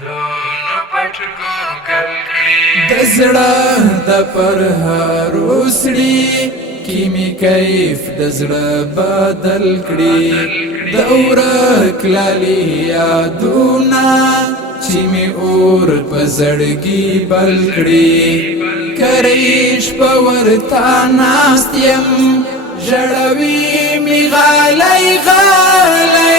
دردونو پټ ګوګل کړي د زړه د پرهارو سړي کی می کیف د زړه بدل کړي د ورک لالي یادونه چې می اور په زړګي بل کړي کریش په ورتا ناست یم ژړوي می غالی غالی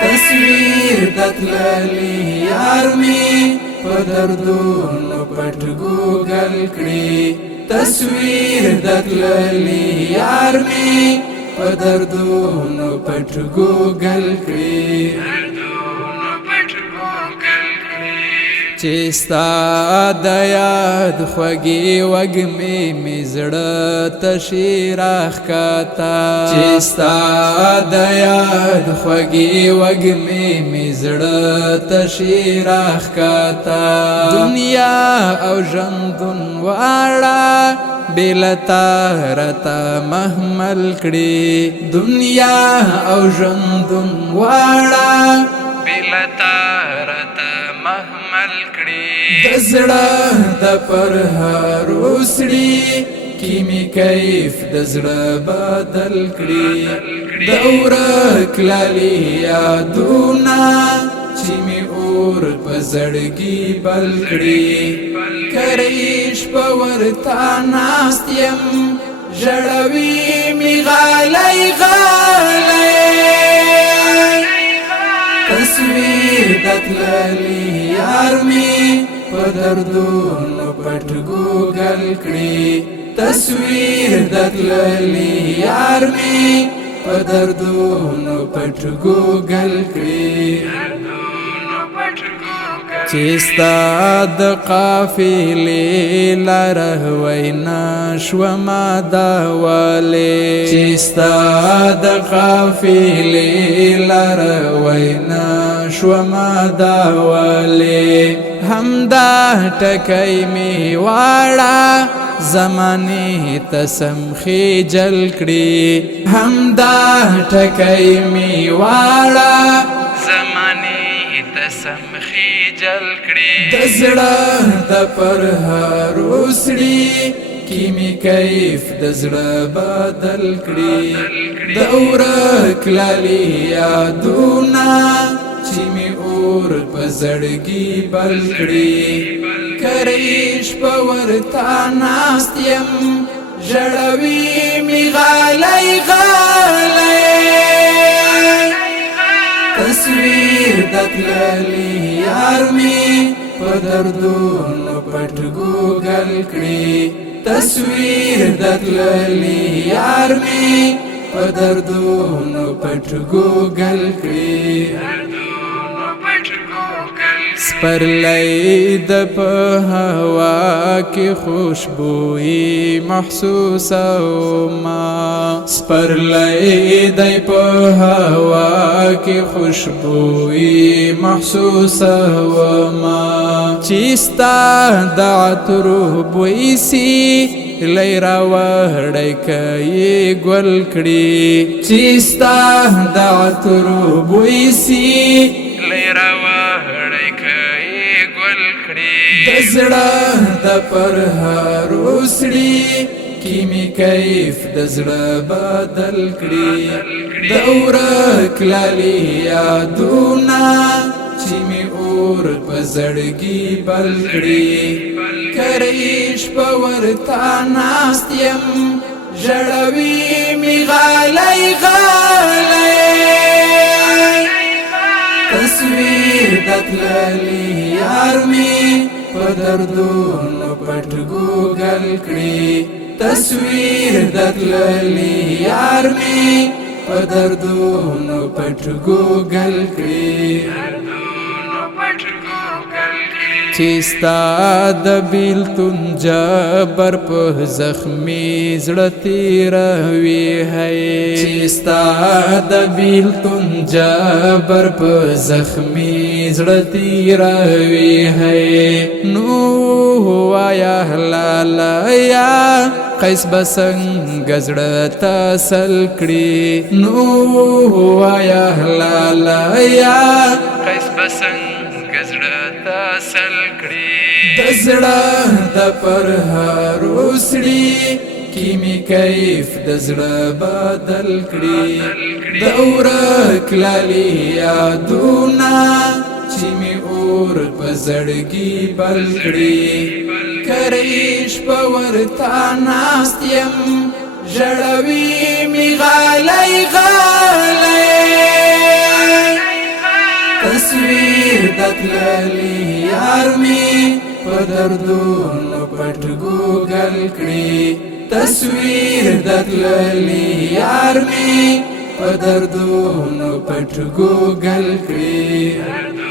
تصویر د تللي یار می په دردونو پټ ګوګل کړي تصویر د تللي یار می په دردونو پټ ګوګل کړي چې ستا د یاد خوږې وږمې مې زړه تشي راښکاته چې ستا د یاد خوږې وږمې مې زړه تشي راښکاته دنیا او ژوندون واړه بېلتا راته محمل کړي دنیا او ژوندون واړه بېلتا راته محمل کړي د زړه د پرهارو سړي کی می کیف د زړه بدل کړي د ورک لالي یادونه چې می اور په زړګي بل کړي کریش په ورتا ناست یم ژړوي می غالی غالی تصویر د تللي یار می په دردونو پټ ګوګل کړي تصویر د تللي یار می په دردونو پټ ګوګل کړي چې ستا د قافلې لاره وینا شوما دا ولې چې ستا د قافلې لاره وینا شوما دا ولې همدا ټکی می واړه زمانې ته سمخې جل کړي همدا ټکی می واړه زمانې ته سمخې جل کړي د زړه د پرهارو سړي کی می کیف د زړه بدل کړي د ورک لالي یادونه چې می اور په زړګي بل کړي کریش په ورتا ناست یم ژړوي می غالی غالی تصویر د تللي یار می په دردونو پټ ګوګل کړي تصویر د تللي یار می په دردونو پټ ګوګل کړي سپرلی د په هوا کې خوشبوئی محسوسه ما سپرلی د په هوا کې خوشبوئی محسوسه ما چیستا د عطر بوی سی لیرا وړی کوي ګل کړي چیستا د عطر بوی سی لیرا وړی کوي ګل کړي د زړه د پرهارو سړي کی می کیف د زړه بدل کړي د ورک لالي یادونه چې می اور په زړګي بل کړي کریش په ورتا ناست یم ژړوي می غالی غالی تصویر د تللي یار می په دردونو پټ ګوګل کړي تصویر د تللي یار می په دردونو پټ ګوګل کړي چې ستا د بیلتون جبر په زخمی زړه تیروي هی چې ستا د بیلتون جبر په زخمی زړه تیروي هی نو وایا لالا یا قیس بسنګ زړه تسل کړي نو وایا لالا یا قیس بسنګ زړه تسل کړي د زړه د پرهارو سړي کی می کیف د زړه بدل کړي د ورک لالی یادونه چې می اور په زړګي بل کړي کریش په ورتا ناست یم ژړوي می غالی غالی تصویر د تللي یار می په دردونو پټ ګوګل کړي تصویر د تللي یار می په دردونو پټ ګوګل کړي